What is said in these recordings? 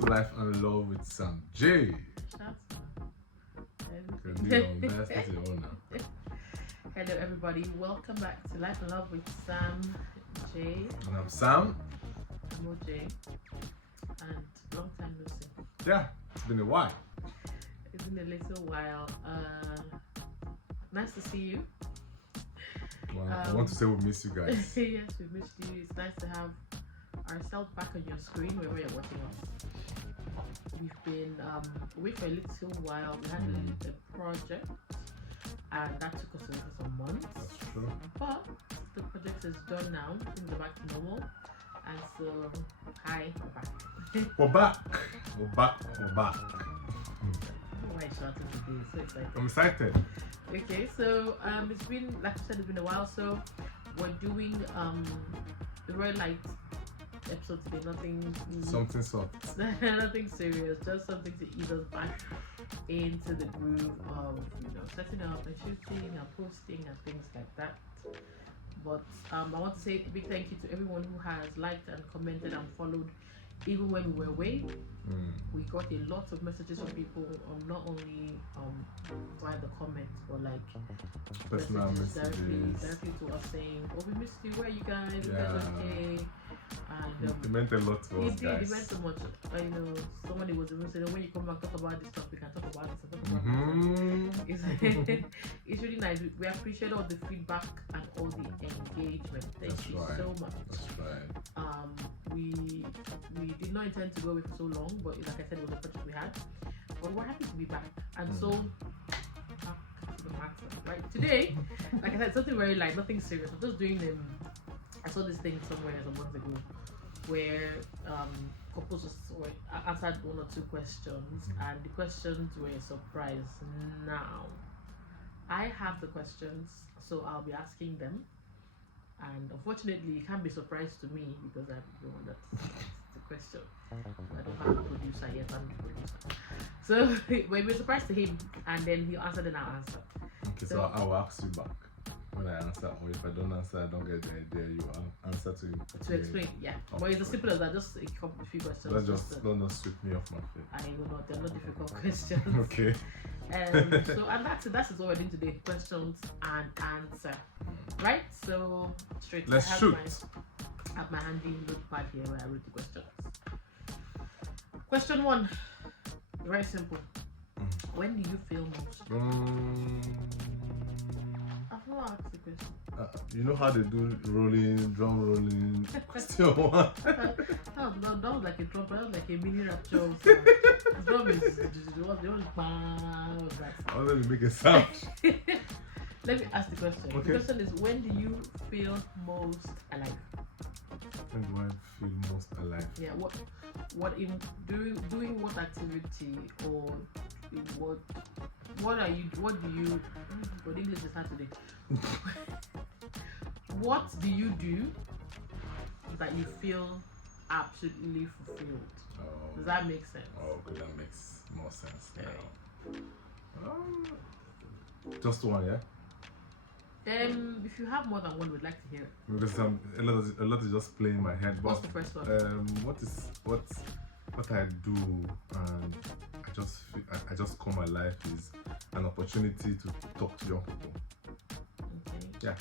to Life and Love with Sam J. Hello everybody, welcome back to Life and Love with Sam J. And I'm Sam. I'm Ojay. And long time no see. Yeah, it's been a while. It's been a little while. Nice to see you. Well, I want to say we miss you guys. Yes, we missed you. It's nice to have ourselves back on your screen wherever you're watching us. We've been away for a little while. We had a project and that took us away for some months. That's true. But the project is done now. Things are back to normal. And so, hi, we're back. We're back. Why are you shouting today? So excited. I'm excited. Okay, so it's been, like I said, it's been a while. So we're doing the Royal Light episode today. Something soft. Nothing serious. Just something to ease us back into the groove of setting up and shooting and posting and things like that. But I want to say a big thank you to everyone who has liked and commented and followed even when we were away. We got a lot of messages from people, not only via the comments, but like personal messages directly to us saying, "Oh, we missed you. Where are you guys? You guys okay?" And it meant a lot to us, guys. It meant so much. Somebody was even saying, "When you come back, talk about this stuff. We can talk about this and talk about this." It's really nice. We appreciate all the feedback and all the engagement. Thank you so much. That's right. We did not intend to go away for so long, but like I said, it was a project we had. But we're happy to be back. And so, back to the matter, right? Today, like I said, something very light, nothing serious. I'm just doing them. I saw this thing somewhere some months ago where couples just answered one or two questions, and the questions were a surprise. Now, I have the questions, so I'll be asking them. And unfortunately, it can't be a surprise to me because I'm the one that's the question. I don't have a producer yet. I'm the producer. So we'll be surprised to him, and then he'll answer, then I'll answer. Okay, so I will ask you back when I answer, or if I don't answer, I don't get the idea. You answer to explain. Yeah, okay. But it's as simple as that. Just a few questions. Don't just sweep me off my feet. I will not. They're not difficult questions. Okay. So and that's what we're doing today. Questions and answer. Right? So straight. Let's shoot. I have my handy notepad here where I wrote the questions. Question 1. Very simple. When do you feel most? I've not asked the question. You know how they do drum rolling? Question 1. that was like a drum, that was like a mini rapture. The drum is bang. I want to make a sound. Let me ask the question. Okay. The question is, when do you feel most alive? When do I feel most alive? Yeah. What in doing what activity, or what do you? But English is hard today. What do you do that you feel absolutely fulfilled? Oh, does that make sense? Oh, okay, that makes more sense now. Just one, yeah. If you have more than one, we'd like to hear it. Because a lot is just playing in my head. What's the first one? What I do, and I just call my life is an opportunity to talk to young people. Okay. Yeah.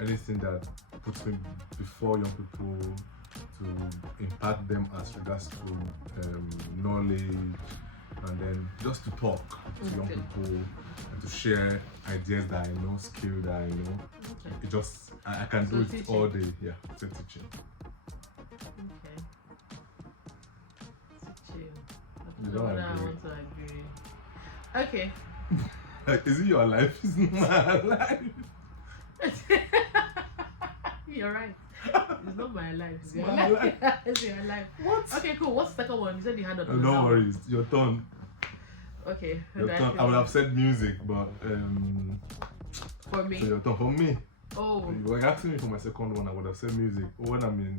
Anything that puts me before young people, to impact them as regards to knowledge, and then just to talk to young people and to share ideas that I know, skill that I know. Okay. It just I can do it teaching all day. Yeah, it's a teaching. Okay. Teaching. You don't agree? I want to agree. Okay. Is it your life? It's not my life. You're right. It's not my life. It's your life. It's your life. What? Okay, cool. What's the second one? You said you had a no worries. Your turn. Okay. Your turn. I would have said music, but for me. So your turn for me. Oh. You were asking me for my second one. I would have said music. When I'm in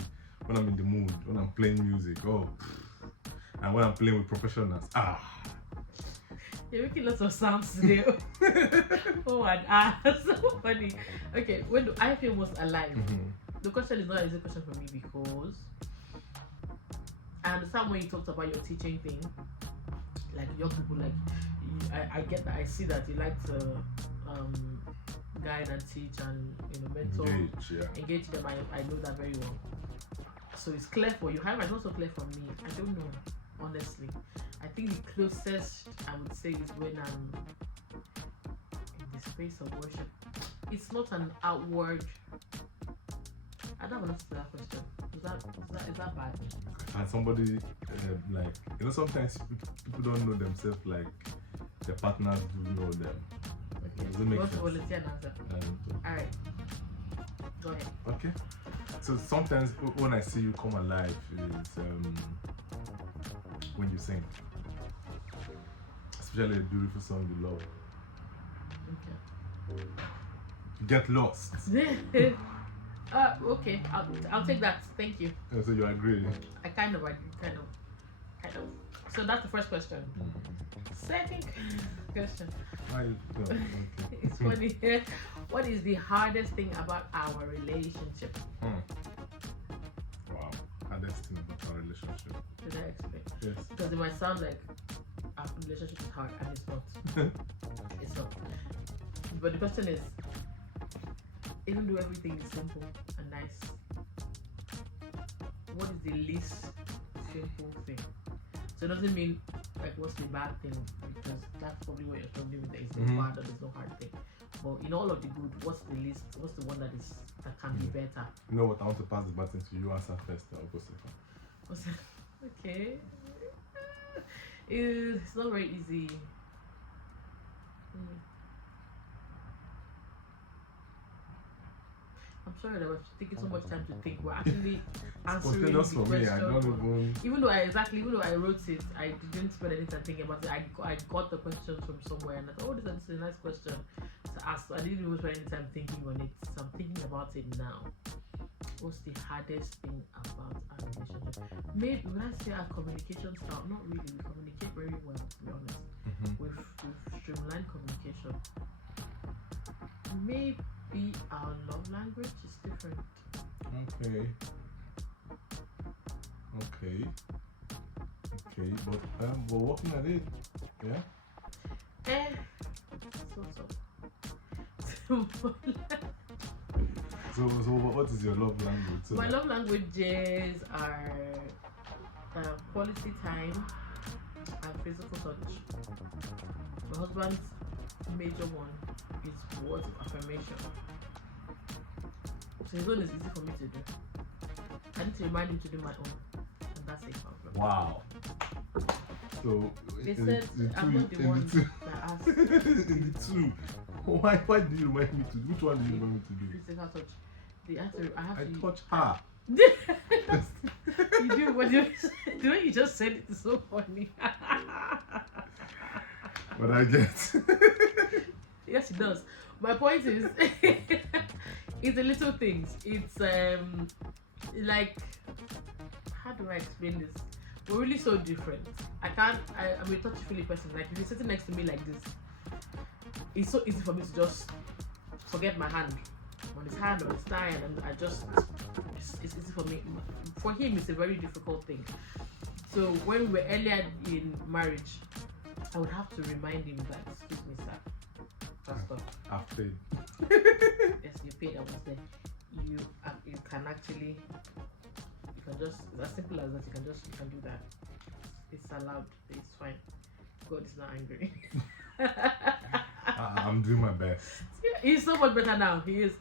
the mood, when I'm playing music. Oh. And when I'm playing with professionals. You're making lots of sounds today. Oh, and so funny. Okay, when do I feel most alive? The question is not an easy question for me because I understand when you talked about your teaching thing, like young people, like I get that. I see that you like to guide and teach and mentor, engage them. I know that very well. So it's clear for you. However, it's not so clear for me. I don't know, honestly. I think the closest I would say is when I'm in the space of worship. It's not an outward. I don't answer that question. Is that bad? And somebody like sometimes people don't know themselves like their partners do know them. Okay. Does it make sense? Volunteer and answer. All right. Go ahead. Okay. So sometimes when I see you come alive is when you sing, especially a beautiful song you love. Okay. You get lost. Okay. I'll take that. Thank you. So you agree? I kind of. So that's the first question. Second question. Okay. It's funny. What is the hardest thing about our relationship? Wow. Hardest thing about our relationship. Did I explain? Yes. Because it might sound like our relationship is hard, and it's not. It's not. But the question is, even though everything is simple and nice, what is the least simple thing? So it doesn't mean like what's the bad thing, because that's probably what you're struggling with. There is no bad or there's no hard thing. But in all of the good, what's the one that can be better? You know what? I want to pass the baton to you. Answer first. I'll go second. Okay. It's not very easy. I'm sorry that I was taking so much time to think. We're actually answering the question. Even though I wrote it, I didn't spend any time thinking about it. I got the question from somewhere and I thought, this is a nice question to ask. So I didn't even spend any time thinking on it. So I'm thinking about it now. What's the hardest thing about our relationship? Maybe when I say our communication style, not really. We communicate very well, to be honest. We've streamlined communication. Maybe our love language is different. Okay, but we're working at it. Yeah. So what is your love language? So my love languages are quality time and physical touch. My husband's major one is words of affirmation. So his own is easy for me to do. I need to remind him to do my own, and that's a problem. Wow. So they said I'm not the one that asked. In the two. Why do you remind me to do? Which one do you remind me to do? Physical touch. I touch her. You do, but the way you just said it is so funny. But I get. Yes, it does. My point is, it's the little things. It's like, how do I explain this? We're really so different. I'm a touchy-feely person. Like if you're sitting next to me like this, it's so easy for me to just forget my hand on his hand or his thigh, and it's easy for me. For him, it's a very difficult thing. So when we were earlier in marriage, I would have to remind him that, excuse me, sir, first off, I've paid. Yes, you paid. I was there. You can actually, you can just, it's as simple as that. You can do that. It's allowed. It's fine. God is not angry. I'm doing my best. He's so much better now. He is.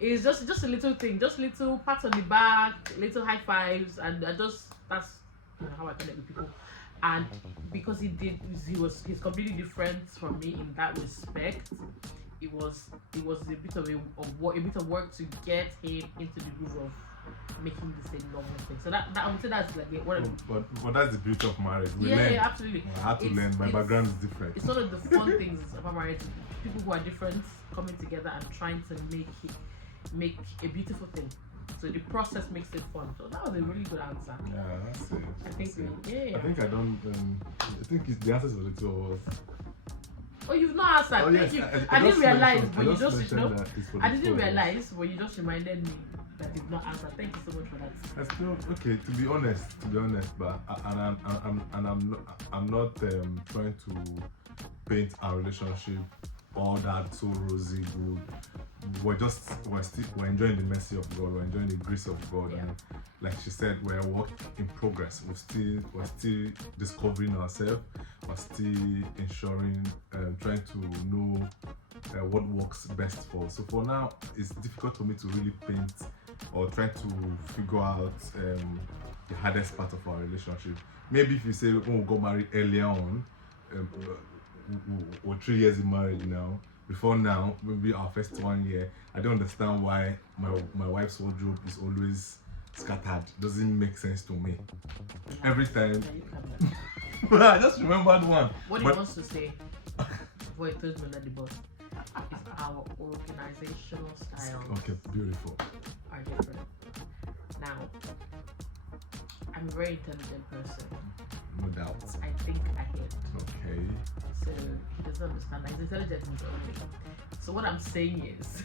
It's just a little thing, just little pats on the back, little high fives, and that's how I connect with people. And because he's completely different from me in that respect. It was a bit of work to get him into the groove of making the same normal thing. So that I would say that's like one of the, but that's the beauty of marriage. Yeah, absolutely. I had to learn. My background is different. It's one of the fun things about marriage. People who are different coming together and trying to make a beautiful thing. So the process makes it fun. So that was a really good answer. Yeah, that's it. I think I think I don't. I think it's the answers for the two of us. Oh, you've not answered. Oh, Thank yes, you. I didn't realize, but you just I didn't realize, but you just reminded me. that you've not answered. Thank you so much for that. I still okay. To be honest, but I'm not trying to paint our relationship all that so rosy good. We're enjoying the mercy of God. We're enjoying the grace of God, Yeah. and like she said, we're a work in progress. We're still discovering ourselves. We're still ensuring, trying to know what works best for us. So for now, it's difficult for me to really paint or try to figure out the hardest part of our relationship. Maybe if you say, oh, we got married earlier on, we're 3 years in marriage now. Before now, maybe our first 1 year, I don't understand why my wife's wardrobe is always scattered. Doesn't make sense to me. Every time. I just remembered one. What he wants to say, before he throws me under the bus, is our organizational styles Okay, beautiful. are different. Now, I'm a very intelligent person. No doubt. I think ahead. Okay. So he doesn't understand that his intelligence is only. So what I'm saying is,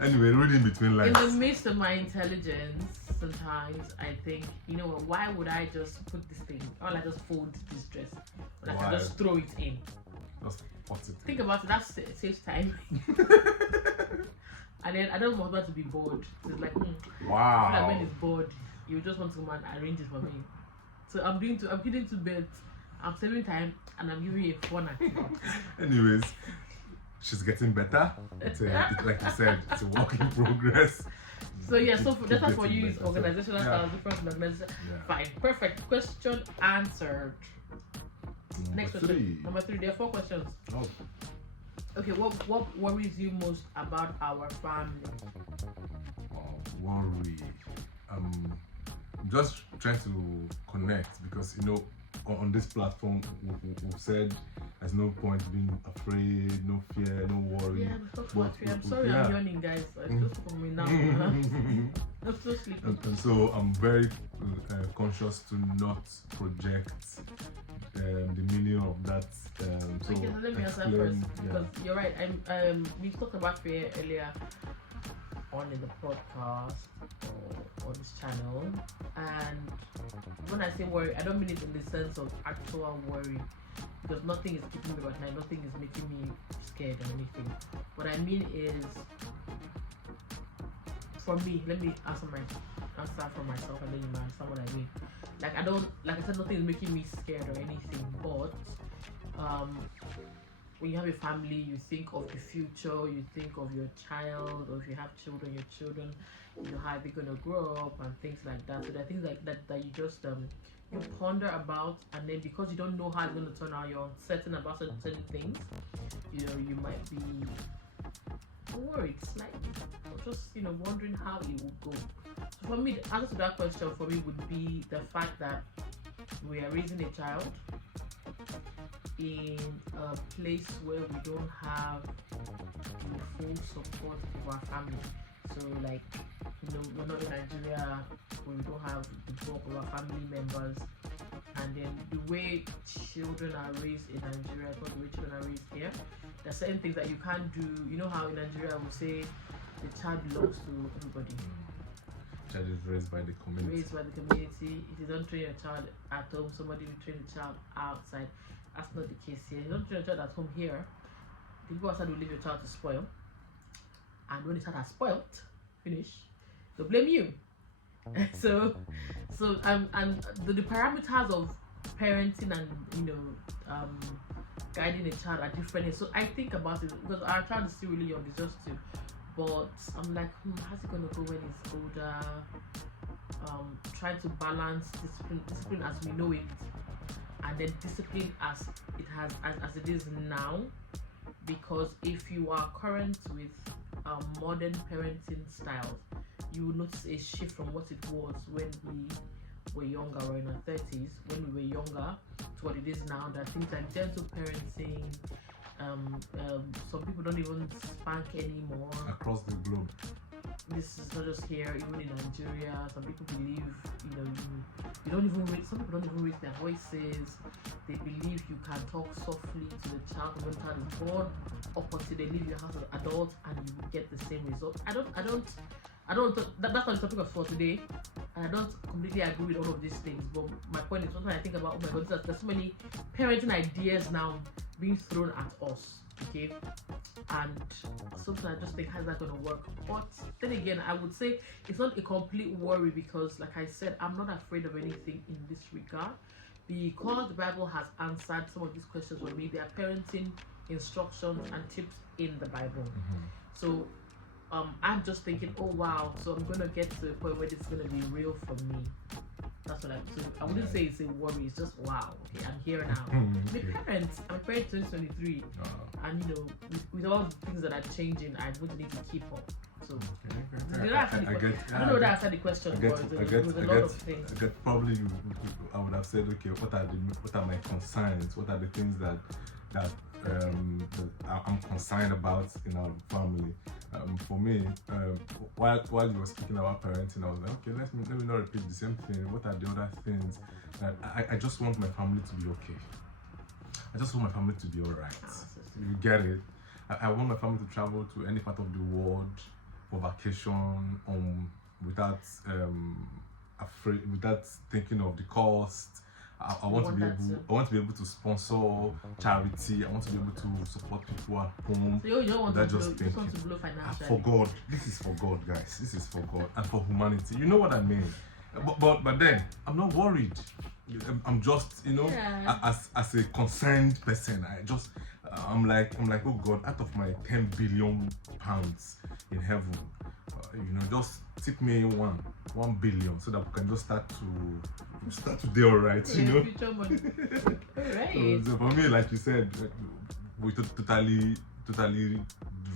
Anyway, reading between lines. in the midst of my intelligence, sometimes I think, you know what, why would I just put this thing, or I just fold this dress, or I can Why? just throw it in. Just put it. Think about it, that saves time. And then I don't want her to be bored. So it's like, like Wow. when it's bored, you just want someone to arrange it for me. So I'm getting to bed, I'm saving time, and I'm giving you a fun activity. Anyways, she's getting better. Like you said, it's a work in progress. So yeah, so Keep that's for getting you is better. organizational Yeah. style different from organizational. Yeah. Fine, perfect. Question answered. Next Number question. 3. Number 3. There are 4 questions. Oh, Okay, what worries you most about our family? worry. Just trying to connect because on this platform we've said there's no point being afraid, no fear, no worry. Yeah, talk about fear. I'm sorry I'm yawning, guys. Just for me now. I'm so sleepy. And so I'm very conscious to not project the meaning of that. So Okay, so let me answer explain, first because you're right. We talked about fear earlier on in the podcast or on this channel, and when I say worry, I don't mean it in the sense of actual worry because nothing is keeping me at night, nothing is making me scared or anything. What I mean is, for me, let me answer for myself and then you might understand what I mean. Like I said, nothing is making me scared or anything, but when you have a family, you think of the future, you think of your child, or if you have children, your children, how they're gonna grow up and things like that. So there are things like that you just you ponder about, and then because you don't know how it's gonna turn out, you're uncertain about certain things. You might be worried slightly, or just wondering how it will go. So for me, the answer to that question for me would be the fact that we are raising a child in a place where we don't have the full support of our family. So we're not in Nigeria where we don't have the bulk of our family members. And then the way children are raised in Nigeria is not the way children are raised here. There are certain things that you can't do. You know how in Nigeria we say the child belongs to everybody. Child is raised by the community. Raised by the community. If you don't train your child at home, somebody will train the child outside. That's not the case here. You don't train your child at home here. The people outside will leave your child to spoil. And when the child has spoiled, finish, they'll blame you. so and the parameters of parenting and guiding a child are different. So I think about it because our child is still really young, it's just 2. But I'm like, how's it gonna go when he's older? Trying to balance discipline as we know it, and then discipline as it is now. Because if you are current with modern parenting styles, you will notice a shift from what it was when we were younger or in our 30s, when we were younger, to what it is now. There are things like gentle parenting. Some people don't even spank anymore. Across the globe. This is not just here, even in Nigeria. Some people believe, you don't even raise. Some people don't even raise their voices. They believe you can talk softly to the child when the child is born, up until they leave your house as an adult, and you will get the same result. I I don't. That's not the topic of for today. And I don't completely agree with all of these things. But my point is, sometimes I think about, oh my God, there's so many parenting ideas now being thrown at us. Okay, and sometimes I just think, how's that gonna work? But then again, I would say it's not a complete worry because, like I said, I'm not afraid of anything in this regard because the Bible has answered some of these questions for me. There are parenting instructions and tips in the Bible. So I'm just thinking, oh wow, so I'm gonna get to a point where it's gonna be real for me. That's what I wouldn't say it's a worry, it's just wow, okay, I'm here now. I'm a parent 2023, and you know, with all the things that are changing, I would need to keep up. So I don't know that answered the question, but there was a lot of things. Probably I would have said, okay, what are my concerns? What are the things that I'm concerned about in our family? For me, while you were speaking about parenting, I was like, okay, let me not repeat the same thing. What are the other things that I just want my family to be okay? I just want my family to be alright. You get it? I want my family to travel to any part of the world for vacation without thinking of the cost. I want to be able to sponsor charity. I want to be able to support people at home. So you don't want to blow financially. For God, this is for God, guys. This is for God and for humanity. You know what I mean? But then I'm not worried. I'm just, you know, as a concerned person, I'm like, oh God, out of my 10 billion pounds in heaven, you know, just tip me 1 billion so that we can just start to do all right, you know. Future money. Right. So for me, like you said, we totally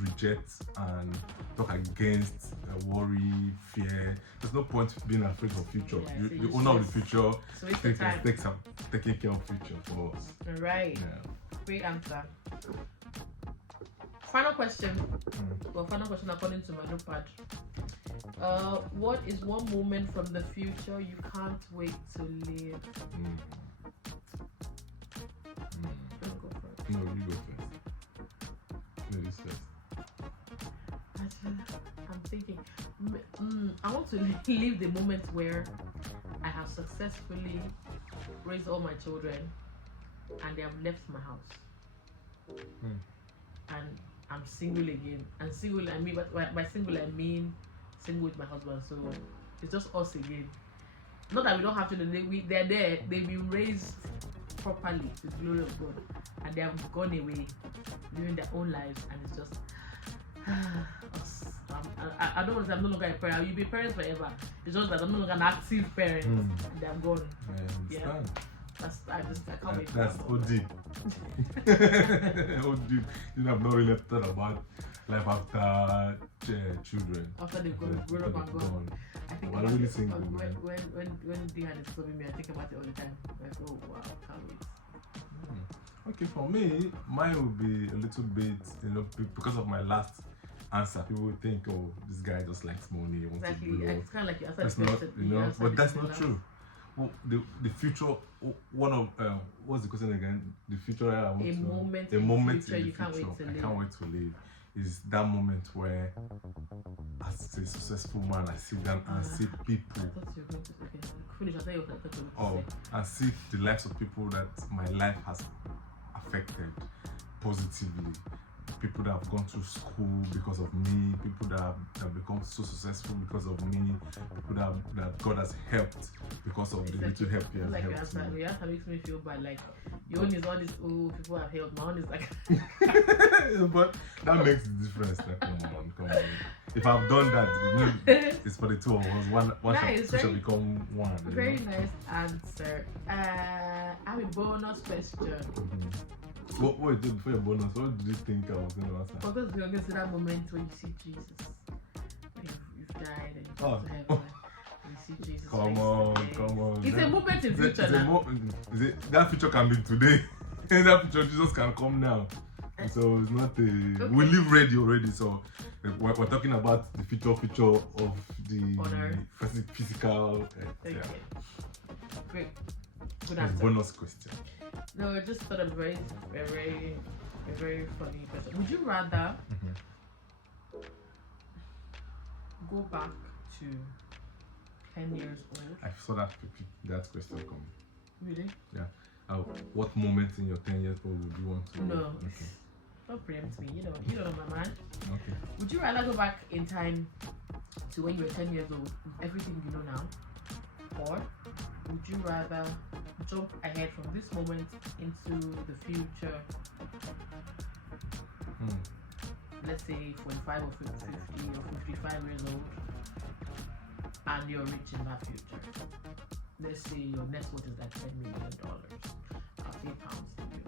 reject and talk against worry, fear. There's no point being afraid of future. The owner of the future taking care of future for us. Right. Yeah. Great answer. Final question. Well, final question according to my notepad. What is one moment from the future you can't wait to live? Don't go first. No, you go first. Ladies first. I'm thinking. I want to live the moment where I have successfully raised all my children and they have left my house. And I'm single again. And single, I mean, by single, I mean single with my husband. So it's just us again. Not that we don't have children. They're there. They've been raised properly to the glory of God, and they have gone away, living their own lives, and it's just us. I don't want to say I'm no longer a parent. You'll be parents forever. It's just that I'm no longer an active parent, and they're gone. I understand. I can't wait. That's OD. OD. You know, I've not really thought about life after children. After they've grown up and gone. I think I'm really single. When Dion is telling me, I think about it all the time. Like, oh wow, can't wait. Okay, for me, mine will be a little bit, you know, because of my last answer. People will think, oh, this guy just likes money. Exactly. It's kind of like you answered that's not, you know, but that's not true. Well, the future, one of what's the question again? The future I want a moment in the future you can't wait to live. I can't wait to live is that moment where, as a successful man, I sit down and see people. I thought you were going to finish. I thought you were going to say. And see the lives of people that my life has affected positively. People that have gone to school because of me, people that have become so successful because of me, people that God has helped because of the little help He has helped me. Your answer makes me feel bad. Like your own is all this, oh, people have helped. My own is like. But that makes the difference. Like, come on. If I've done that, you know, it's for the two of us. One shall become one. Very nice answer. I have a bonus question. What did before your bonus? What did you think I was going to answer? Because we're going to that moment when you see Jesus. You've died and you go to heaven. You see Jesus. Come on. It's a moment in future now. That future can be today. That future, Jesus can come now. So it's not a... We live ready already. So we're talking about the future of the physical... Okay. Great. Good answer. answer. Bonus question. No, I just thought of a very funny question. Would you rather go back to 10 years old. I saw that question come. Really? Yeah. What moment in your 10 years old would you want to? No. Okay. Don't preempt me. You know my man. Okay. Would you rather go back in time to when you were 10 years old with everything you know now? Or would you rather jump ahead from this moment into the future? Let's say 45 or 50 or 55 years old, and you're rich in that future. Let's say your net worth is like $10 million. I'll say pounds, $10 million.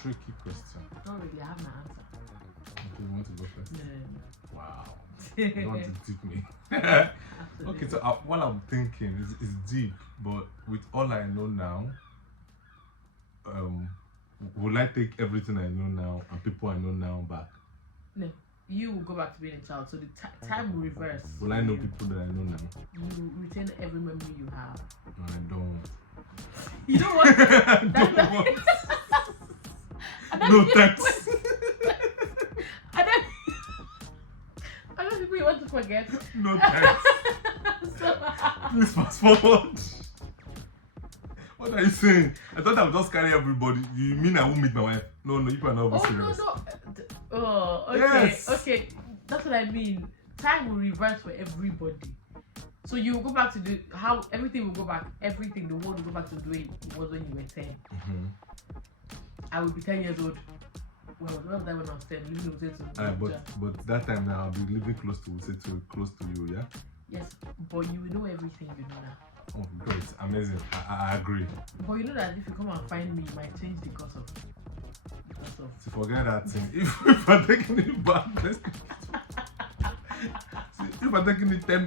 Tricky question. Not really, I have my answer. Okay, you want to go first? No. Wow. You don't want to tip me. Absolutely. Okay, so what I'm thinking is deep, but with all I know now, will I take everything I know now and people I know now back? No. You will go back to being a child, so the time will reverse. Will I know people that I know now? You retain every memory you have. No, I don't. You know what? No thanks. I don't think we want to forget. No thanks. Please fast forward. What are you saying? I thought I would just carry everybody. You mean I won't meet my wife? No, you are not serious. No. Oh, okay. Yes. Okay. That's what I mean. Time will reverse for everybody. So you will go back to how everything will go back. Everything, the world will go back to the way it was when you were 10. I will be 10 years old. Well, what was that when I was 10? Living with but that time now I'll be living close to you, yeah? Yes, but you will know everything you know now. Oh, God, it's amazing. I agree. But you know that if you come and find me, it might change the course of. So forget that thing. If I'm taking it back, let's if I'm taking it, take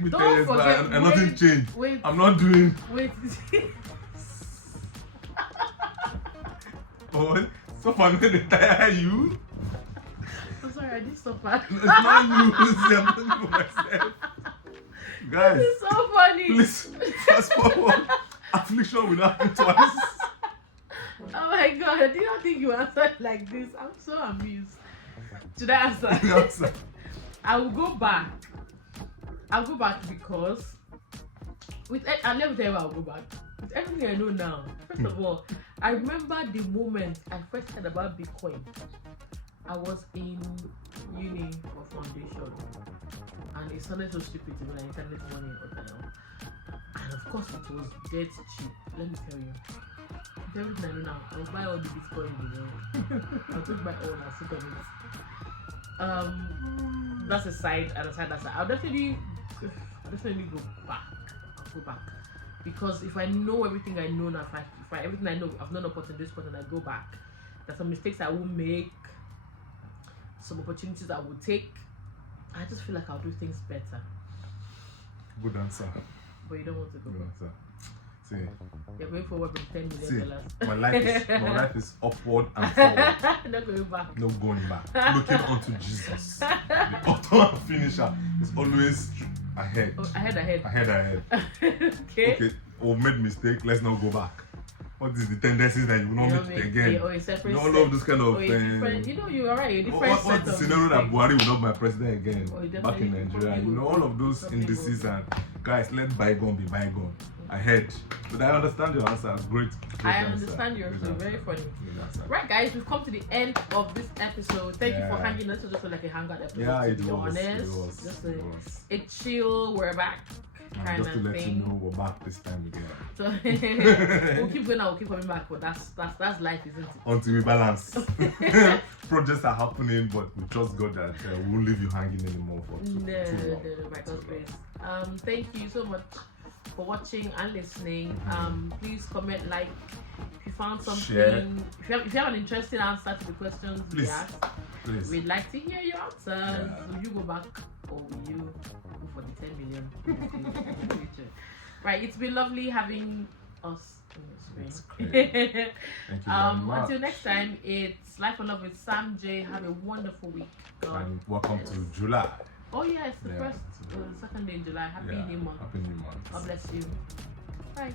me 10 years back and nothing changed. Wait. I'm not doing. Wait. Oh, so I'm going to tire you? I'm sorry, I did suffer. It's not you, I'm talking for myself. Guys, This is so funny. please fast forward. Affliction will happen twice. Oh my god, I did not think you answered like this. I'm so amused. Should I answer? Answer. I will go back. I'll go back because I'll never tell you why I'll go back. With everything I know now, first of all, I remember the moment I first heard about Bitcoin. I was in uni for foundation, and it sounded so stupid to me, like internet money or whatever. And of course, it was dead cheap. Let me tell you. With everything I know now, I'll buy all the Bitcoin in the world. I'll just buy all and sit on it. That's a side and a side. I'll definitely go back. I'll go back. Because if I know everything I know now, if I everything I know, I've known up until this point, and I go back, there's some mistakes I will make, some opportunities I will take. I just feel like I'll do things better. Good answer. But you don't want to go Good back. answer. See, You're going forward with $10 million. my life is upward and forward. Not going back. No going back. Looking unto Jesus. The author and finisher is always ahead. Oh, ahead. Ahead. Okay. Okay, made mistake, let's not go back. What is the tendencies that you will not meet again? Or a separate all of those kind of different, you are right. What's the scenario that Buhari will not be president again back in definitely Nigeria? All of those indices and guys, let bygone be bygone. Ahead. But I understand your answer. It's great. I understand yours. So very funny. Right, guys, we've come to the end of this episode. Thank you for hanging out. It was just like a hangout episode. Yeah, to it be was. honest. It was. Just a chill. We're back. Kind just to of let thing. you know, we're back this time again. So we'll keep going. We'll keep coming back. But that's life, isn't it? Until we balance. Projects are happening, but we trust God that we won't leave you hanging anymore for too long. No, by God's grace. Thank you so much for watching and listening. Please comment, like, if you found something. Share. If you have an interesting answer to the questions we asked, Please. we'd like to hear your answers. Yeah. Will you go back or will you go for the 10 million in the future? Right, it's been lovely having us on your screen. Thank you very much. Until next time, it's Life and Love with Sam J. Have a wonderful week. And welcome to July. Oh yes, the second day in July. Happy New Month. Happy New Month. God bless you. Bye.